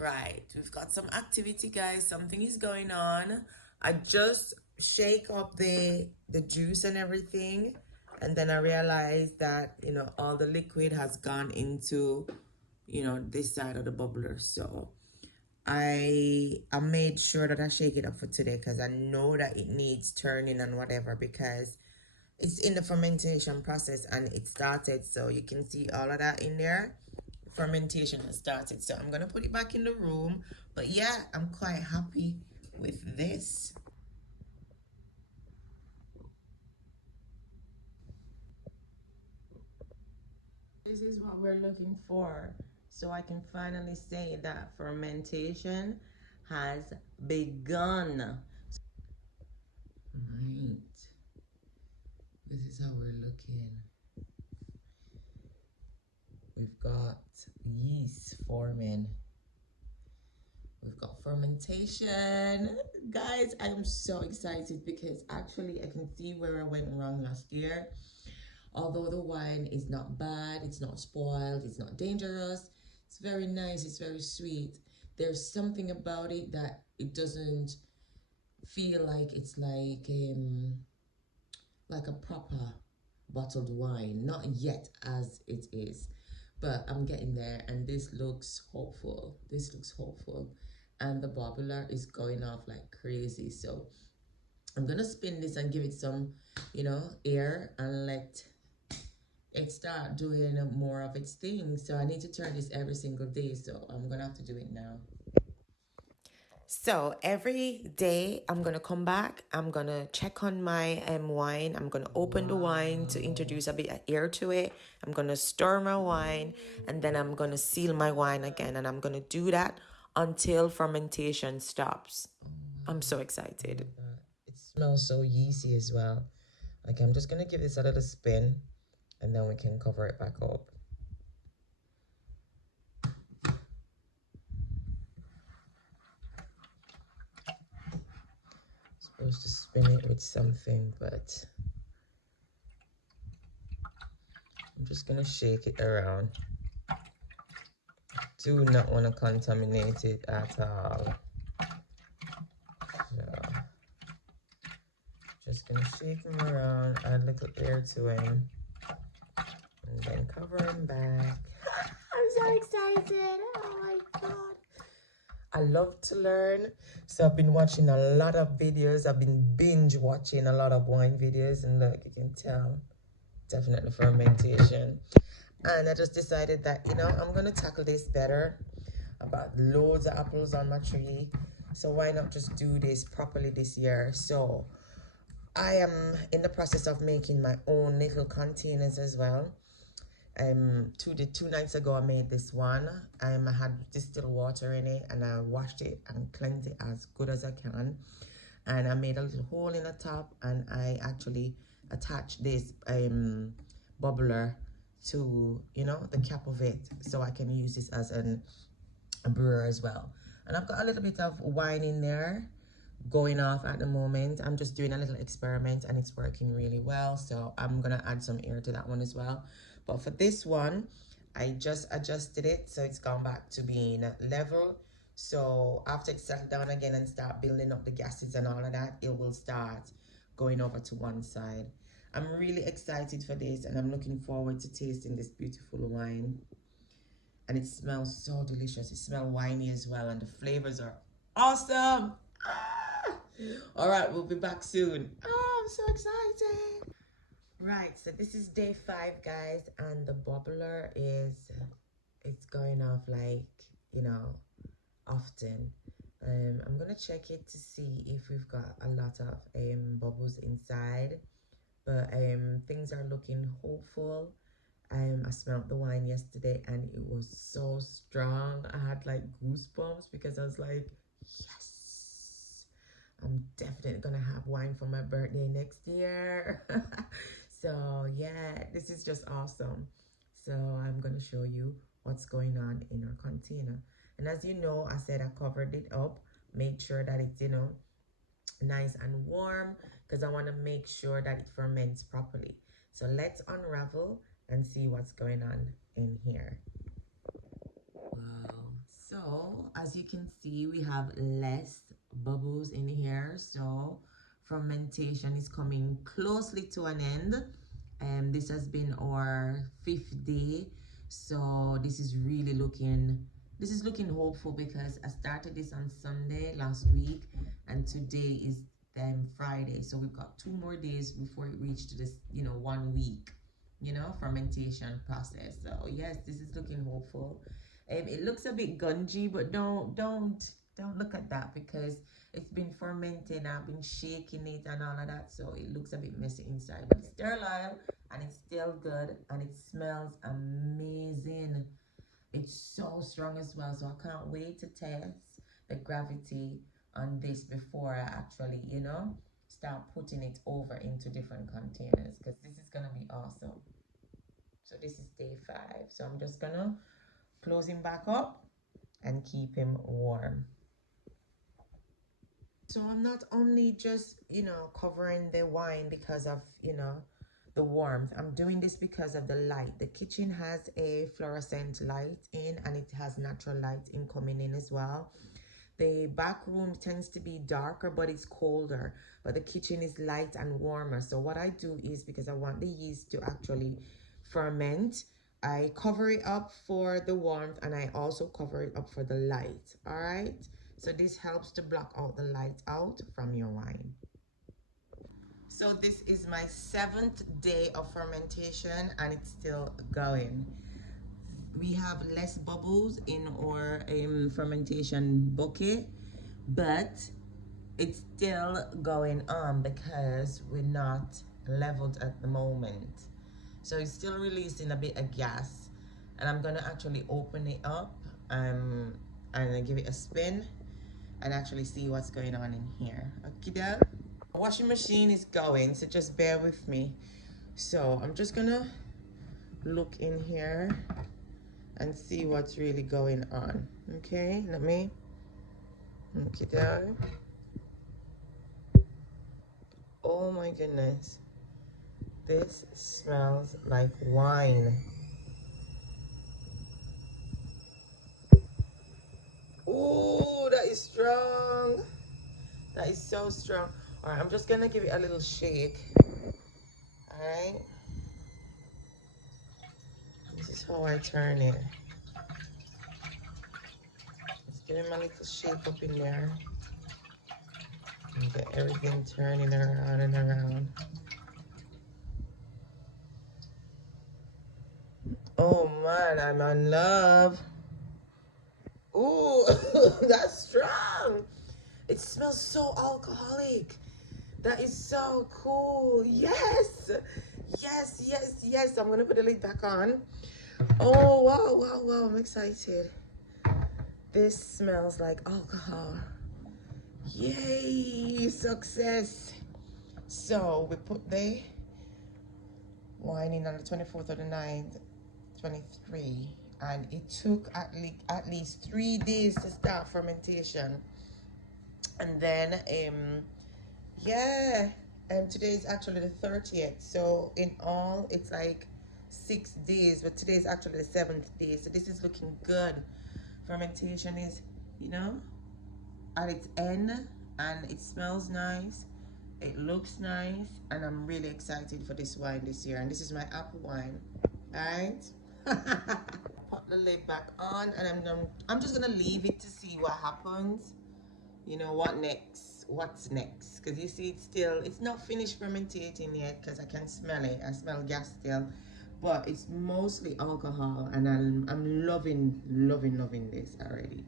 Right, we've got some activity, guys. Something is going on. I just shake up the juice and everything, and then I realized that all the liquid has gone into this side of the bubbler. So I made sure that I shake it up for today because I know that it needs turning and whatever, because it's in the fermentation process and it started. So you can see all of that in there. Fermentation has started. So I'm gonna put it back in the room. But yeah, I'm quite happy with this. This is what we're looking for. So I can finally say that fermentation has begun. Right. This is how we're looking. We've got yeast forming. We've got fermentation. Guys, I am so excited because actually I can see where I went wrong last year. Although the wine is not bad, it's not spoiled, it's not dangerous, it's very nice, it's very sweet. There's something about it that it doesn't feel like it's like a proper bottled wine. Not yet as it is, but I'm getting there, and this looks hopeful. This looks hopeful. And the bubbler is going off like crazy. So I'm gonna spin this and give it some, air and let it start doing more of its thing. So I need to turn this every single day. So I'm gonna have to do it now. So every day I'm gonna come back, I'm gonna check on my wine, I'm gonna open the wine to introduce a bit of air to it, I'm gonna stir my wine, and then I'm gonna seal my wine again, and I'm gonna do that until fermentation stops. I'm so excited. It smells so yeasty as well. Like, I'm just gonna give this a little spin and then we can cover it back up. Supposed to spin it with something, but I'm just gonna shake it around. Do not want to contaminate it at all. So just gonna shake him around, add a little air to him, and then cover him back. I'm so excited. Oh my god. I love to learn. So I've been watching a lot of videos. I've been binge watching a lot of wine videos, and look, you can tell, definitely fermentation. And I just decided that, I'm gonna tackle this better. I've got loads of apples on my tree. So why not just do this properly this year? So I am in the process of making my own little containers as well. Two nights ago I made this one. I had distilled water in it, and I washed it and cleansed it as good as I can. And I made a little hole in the top, and I actually attached this bubbler to the cap of it, so I can use this as a brewer as well. And I've got a little bit of wine in there going off at the moment. I'm just doing a little experiment and it's working really well, so I'm gonna add some air to that one as well. But for this one, I just adjusted it so it's gone back to being level. So after it's settled down again and start building up the gases and all of that, it will start going over to one side. I'm really excited for this, and I'm looking forward to tasting this beautiful wine. And it smells so delicious. It smells winey as well, and the flavors are awesome. Ah! All right, we'll be back soon. Oh, I'm so excited. Right, so this is day 5, guys, and the bubbler it's going off like, often. I'm gonna check it to see if we've got a lot of bubbles inside, but things are looking hopeful. I smelled the wine yesterday and it was so strong. I had like goosebumps because I was like, yes, I'm definitely gonna have wine for my birthday next year. So yeah, this is just awesome. So I'm gonna show you what's going on in our container. And as you know, I said I covered it up, made sure that it's, nice and warm, because I want to make sure that it ferments properly. So let's unravel and see what's going on in here. Wow, So as you can see, we have less bubbles in here. So fermentation is coming closely to an end. And this has been our 5th day. So this is looking hopeful because I started this on Sunday last week and today is then Friday. So we've got 2 more days before it reaches to this, 1 week, fermentation process. So yes, this is looking hopeful. It looks a bit gungy, but don't look at that because it's been fermented. I've been shaking it and all of that, so it looks a bit messy inside. But it's sterile and it's still good and it smells amazing. It's so strong as well, so I can't wait to test the gravity on this before I actually, start putting it over into different containers because this is gonna be awesome. So this is day 5. So I'm just gonna close him back up and keep him warm. So I'm not only just, covering the wine because of, the warmth. I'm doing this because of the light. The kitchen has a fluorescent light in and it has natural light in coming in as well. The back room tends to be darker, but it's colder. But the kitchen is light and warmer. So what I do is, because I want the yeast to actually ferment, I cover it up for the warmth and I also cover it up for the light. All right. So this helps to block out the light out from your wine. So this is my 7th day of fermentation and it's still going. We have less bubbles in our fermentation bucket, but it's still going on because we're not leveled at the moment. So it's still releasing a bit of gas, and I'm gonna actually open it up and give it a spin and actually see what's going on in here. Okay, washing machine is going, so just bear with me. So I'm just gonna look in here and see what's really going on. Okay, let me down. Oh my goodness, this smells like wine. Ooh, that is strong. That is so strong. All right, I'm just gonna give it a little shake. All right, this is how I turn it. Just give him a little shake up in there and get everything turning around and around. Oh man, I'm in love. Ooh, that's strong. It smells so alcoholic. That is so cool. Yes. Yes, yes, yes. I'm going to put the lid back on. Oh, wow, wow, wow. I'm excited. This smells like alcohol. Yay, success. So we put the wine in on the 24th of the 9th, 23. And it took at least 3 days to start fermentation. And then, yeah, today is actually the 30th. So in all, it's like 6 days, but today is actually the 7th day. So this is looking good. Fermentation is, at its end, and it smells nice. It looks nice, and I'm really excited for this wine this year. And this is my apple wine, all right? Put the lid back on, and I'm just gonna leave it to see what happens. What next? What's next? Because you see, it's not finished fermenting yet because I can smell it. I smell gas still, but it's mostly alcohol, and I'm loving this already.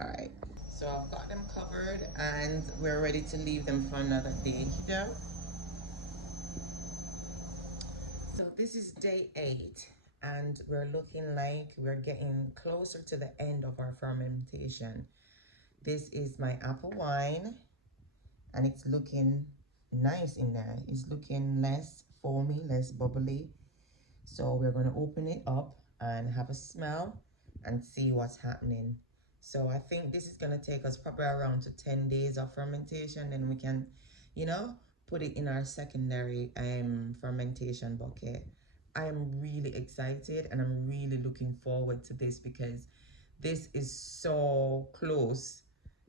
All right, so I've got them covered, and we're ready to leave them for another day. So this is day 8, and we're looking like we're getting closer to the end of our fermentation. This is my apple wine, and it's looking nice in there. It's looking less foamy, less bubbly. So we're going to open it up and have a smell and see what's happening. So I think this is going to take us probably around to 10 days of fermentation. Then we can, put it in our secondary fermentation bucket. I am really excited and I'm really looking forward to this because this is so close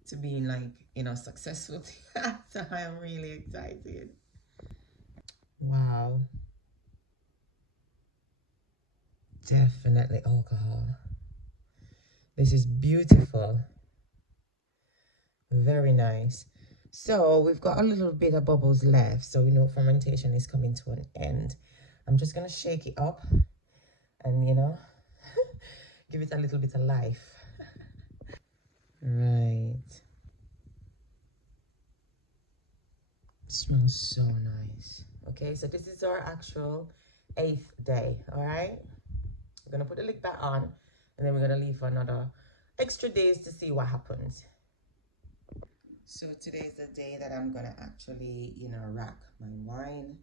to being like, successful. So I am really excited. Wow. Definitely alcohol. This is beautiful. Very nice. So we've got a little bit of bubbles left. So we know fermentation is coming to an end. I'm just going to shake it up and, give it a little bit of life. Right. It smells so nice. Okay, so this is our actual 8th day. All right. We're going to put the lid back on and then we're going to leave for another extra days to see what happens. So today is the day that I'm going to actually, rack my wine.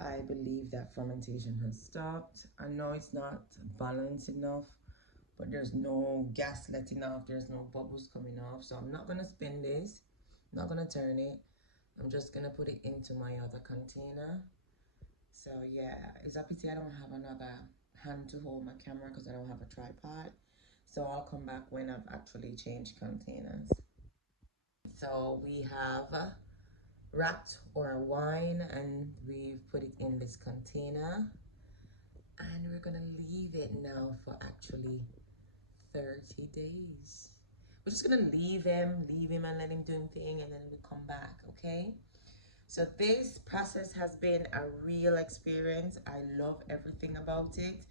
I believe that fermentation has stopped. I know it's not balanced enough, but there's no gas letting off. There's no bubbles coming off. So I'm not going to spin this. I'm not going to turn it. I'm just going to put it into my other container. So yeah, it's a pity I don't have another hand to hold my camera because I don't have a tripod. So I'll come back when I've actually changed containers. So we have wrapped our wine and we've put it in this container. And we're gonna leave it now for actually 30 days. We're just gonna leave him and let him do his thing and then we come back, okay? So this process has been a real experience. I love everything about it.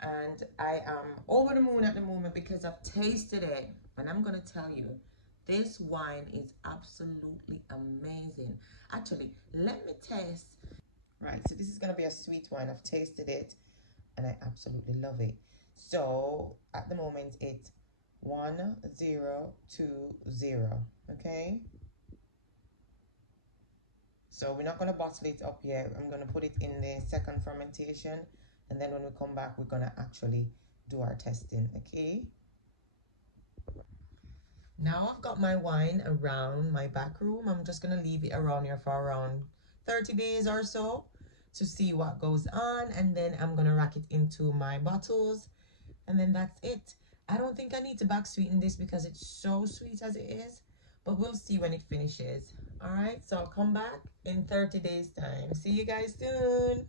And I am over the moon at the moment because I've tasted it. And I'm gonna tell you, this wine is absolutely amazing. Actually, let me taste. Right, so this is gonna be a sweet wine. I've tasted it and I absolutely love it. So at the moment it's 1020. Okay. So we're not gonna bottle it up yet. I'm gonna put it in the second fermentation, and then when we come back, we're gonna actually do our testing. Okay. Now I've got my wine around my back room. I'm just gonna leave it around here for around 30 days or so to see what goes on, and then I'm gonna rack it into my bottles, and then that's it. I don't think I need to back sweeten this because it's so sweet as it is, but we'll see when it finishes. All right, so I'll come back in 30 days time. See you guys soon.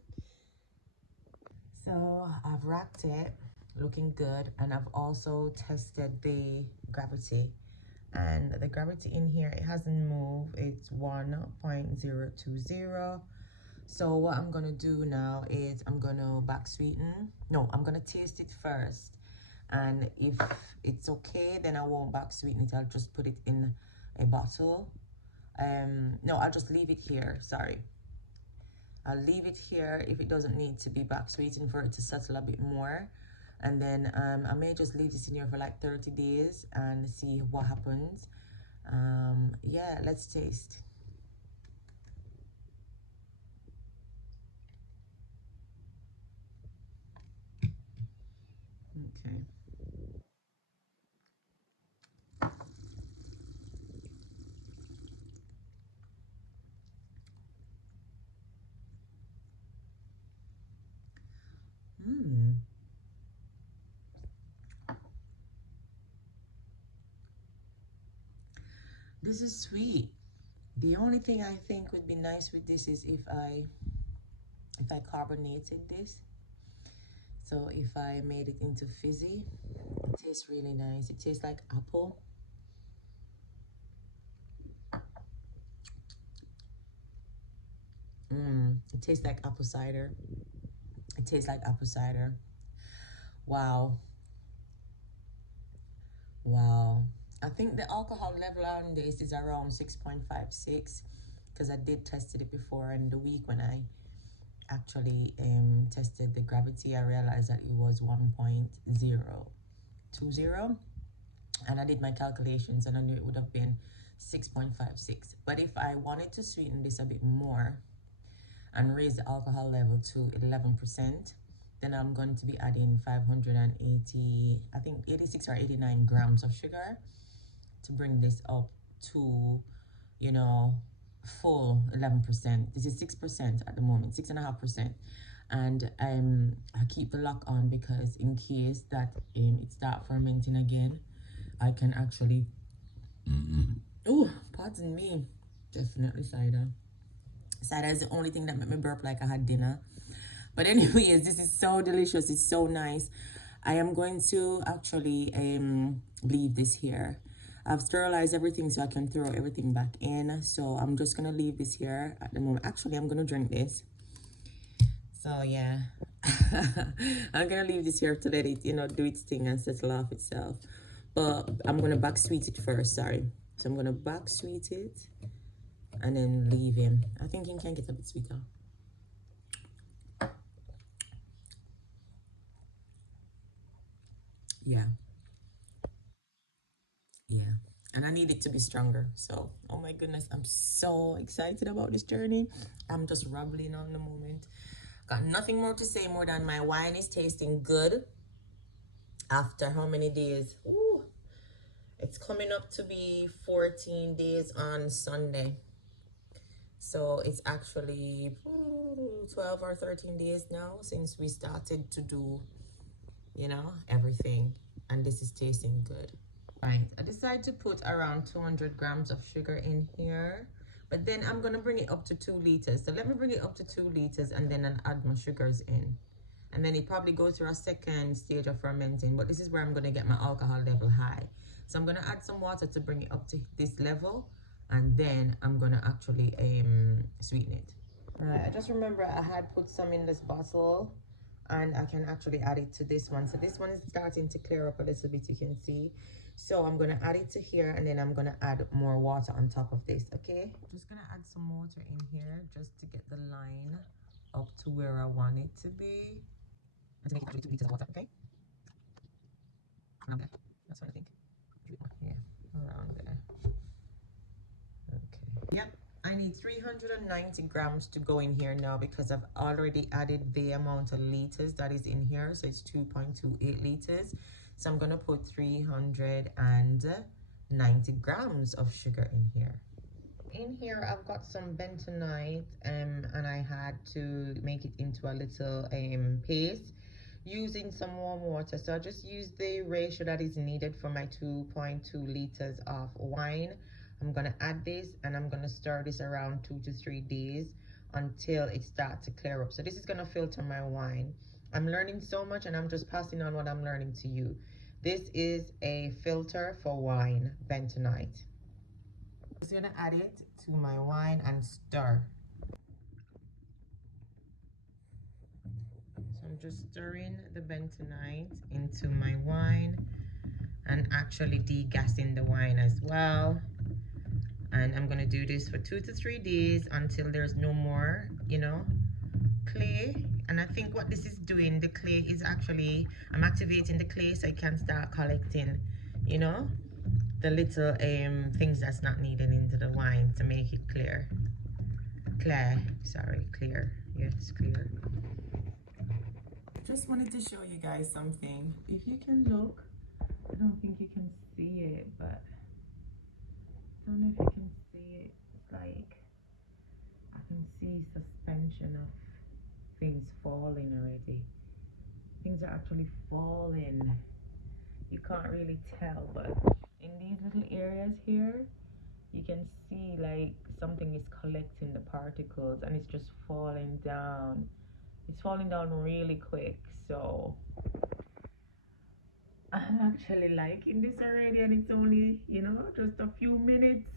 So I've racked it, looking good, and I've also tested the gravity. And the gravity in here, it hasn't moved. It's 1.020. So what I'm gonna do now is I'm gonna back sweeten. No, I'm gonna taste it first. And if it's okay, then I won't back sweeten it. I'll just put it in a bottle. No, I'll just leave it here. Sorry. I'll leave it here if it doesn't need to be back sweetened for it to settle a bit more. And then I may just leave this in here for like 30 days and see what happens. Yeah, let's taste. Okay. Mmm. This is sweet. The only thing I think would be nice with this is if I carbonated this. So if I made it into fizzy, it tastes really nice. It tastes like apple. It tastes like apple cider. It tastes like apple cider. Wow. Wow. I think the alcohol level on this is around 6.56 because I did tested it before, and the week when I actually tested the gravity, I realized that it was 1.020, and I did my calculations and I knew it would have been 6.56. But if I wanted to sweeten this a bit more and raise the alcohol level to 11%, then I'm going to be adding 580, I think 86 or 89 grams of sugar to bring this up to, full 11%. This is 6% at the moment, 6.5%. And I keep the lock on because in case that it start fermenting again, I can actually oh, pardon me, definitely cider. Cider is the only thing that made me burp like I had dinner. But anyways, this is so delicious. It's so nice. I am going to actually leave this here. I've sterilized everything so I can throw everything back in. So I'm just gonna leave this here at the moment. Actually, I'm gonna drink this. So yeah, I'm gonna leave this here to let it, you know, do its thing and settle off itself. But I'm gonna back sweet it first. Sorry. So I'm gonna back sweet it and then leave him. I think he can get a bit sweeter. Yeah. Yeah. And I need it to be stronger. So, oh my goodness, I'm so excited about this journey. I'm just rambling on the moment. Got nothing more to say more than my wine is tasting good. After how many days? Ooh, it's coming up to be 14 days on Sunday. So it's actually 12 or 13 days now since we started to do, you know, everything. And this is tasting good. Right, I decided to put around 200 grams of sugar in here, but then I'm gonna bring it up to 2 liters. So let me bring it up to 2 liters and then I'll add my sugars in. And then it probably goes through a second stage of fermenting, but this is where I'm gonna get my alcohol level high. So I'm gonna add some water to bring it up to this level, and then I'm gonna actually sweeten it. All right, I just remember I had put some in this bottle and I can actually add it to this one. So this one is starting to clear up a little bit, you can see. So I'm gonna add it to here and then I'm gonna add more water on top of this, okay? Just gonna add some water in here just to get the line up to where I want it to be. And to make it actually 2 liters of water, okay? Around there. That's what I think. Yeah, around there. Okay. Yep. I need 390 grams to go in here now because I've already added the amount of liters that is in here. So it's 2.28 liters. So I'm going to put 390 grams of sugar in here. In here, I've got some bentonite and I had to make it into a little paste using some warm water. So I just used the ratio that is needed for my 2.2 liters of wine. I'm gonna add this and I'm gonna stir this around 2 to 3 days until it starts to clear up. So this is gonna filter my wine. I'm learning so much and I'm just passing on what I'm learning to you. This is a filter for wine, bentonite. I'm just gonna add it to my wine and stir. So I'm just stirring the bentonite into my wine and actually degassing the wine as well. And I'm gonna do this for 2 to 3 days until there's no more, you know, clay. And I think what this is doing, the clay is actually, I'm activating the clay so it can start collecting, you know, the little things that's not needed into the wine to make it clear. Clear. Yes, clear. Just wanted to show you guys something. If you can look, I don't think you can see it, but I don't know if you can see it. It's like I can see suspension of things falling already. Things are actually falling. You can't really tell, but in these little areas here, you can see like something is collecting the particles and it's just falling down. It's falling down really quick, so I'm actually liking this already, and it's only, you know, just a few minutes.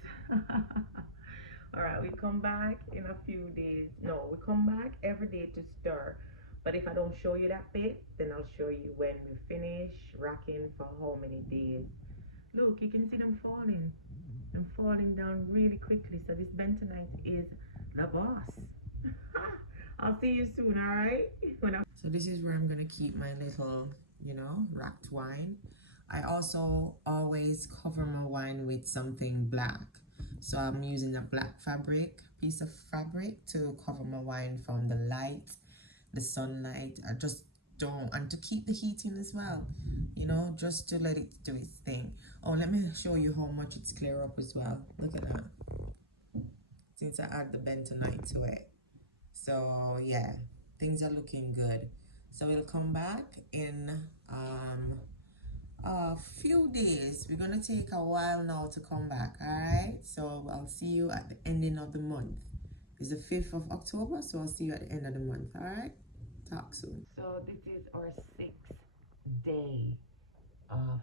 All right, we come back in a few days. No, we come back every day to stir. But if I don't show you that bit, then I'll show you when we finish racking for how many days. Look, you can see them falling. I'm falling down really quickly. So this bentonite is the boss. I'll see you soon, all right? So this is where I'm gonna keep my little, you know, racked wine. I also always cover my wine with something black. So I'm using a black piece of fabric to cover my wine from the light, the sunlight. I just don't, and to keep the heat in as well, you know, just to let it do its thing. Oh, let me show you how much it's clear up as well. Look at that. Since I add the bentonite to it. So yeah, things are looking good. So we'll come back in a few days. We're gonna take a while now to come back. All right, so I'll see you at the ending of the month. It's the 5th of October, so I'll see you at the end of the month. All right, talk soon. So this is our 6th day of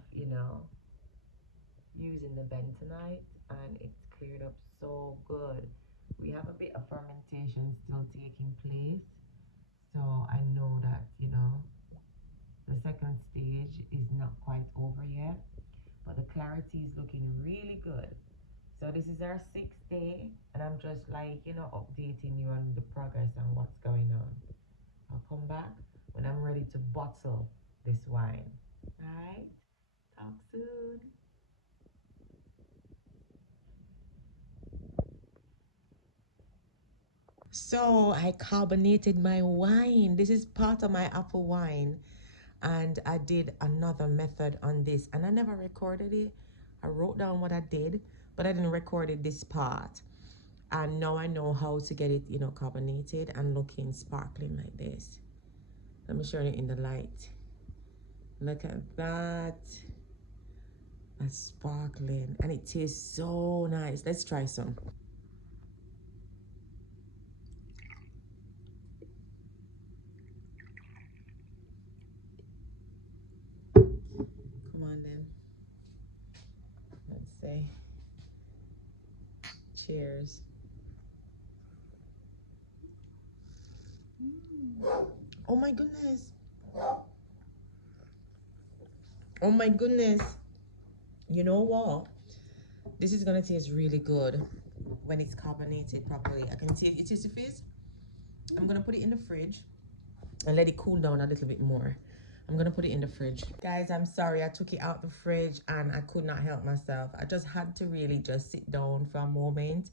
using the bentonite, and it's cleared up so good. We have a bit of fermentation still taking place, so I know that the second stage is not quite over yet, but the clarity is looking really good. So this is our 6th day, and I'm just updating you on the progress and what's going on. I'll come back when I'm ready to bottle this wine. All right, talk soon. So I carbonated my wine. This is part of my apple wine. And I did another method on this, and I never recorded it. I wrote down what I did, but I didn't record it this part. And now I know how to get it, carbonated and looking sparkling like this. Let me show you in the light. Look at that. That's sparkling, and it tastes so nice. Let's try some. Come on then. Let's say cheers. Oh my goodness. Oh my goodness. You know what? This is gonna taste really good when it's carbonated properly. I can taste it. Taste the fizz. I'm gonna put it in the fridge and let it cool down a little bit more. I'm gonna put it in the fridge. Guys, I'm sorry, I took it out the fridge and I could not help myself. I just had to really just sit down for a moment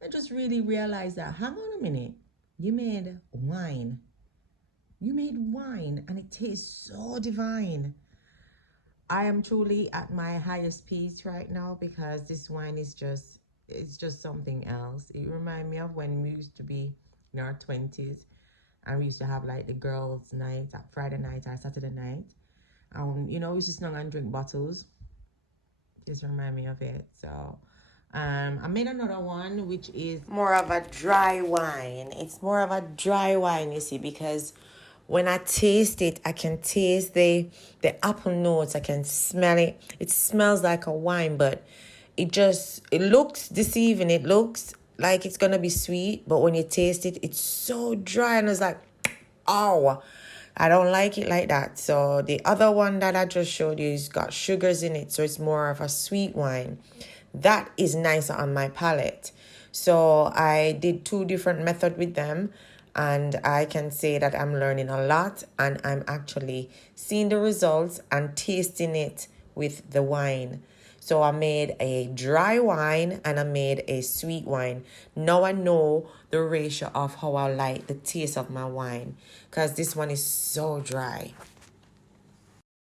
and just really realize that, hang on a minute, you made wine. You made wine and it tastes so divine. I am truly at my highest peace right now because this wine is it's just something else. It reminds me of when we used to be in our 20s and we used to have like the girls' night, Friday night or Saturday night. We used to snug and drink bottles. Just remind me of it. So I made another one which is more of a dry wine. It's more of a dry wine, you see, because when I taste it, I can taste the apple notes. I can smell it. It smells like a wine, but it looks deceiving. It looks like it's gonna be sweet, but when you taste it, it's so dry, and it's like, oh, I don't like it like that. So the other one that I just showed you has got sugars in it, so it's more of a sweet wine. That is nicer on my palate. So I did 2 different methods with them, and I can say that I'm learning a lot, and I'm actually seeing the results and tasting it with the wine. So I made a dry wine and I made a sweet wine. Now I know the ratio of how I like the taste of my wine, because this one is so dry.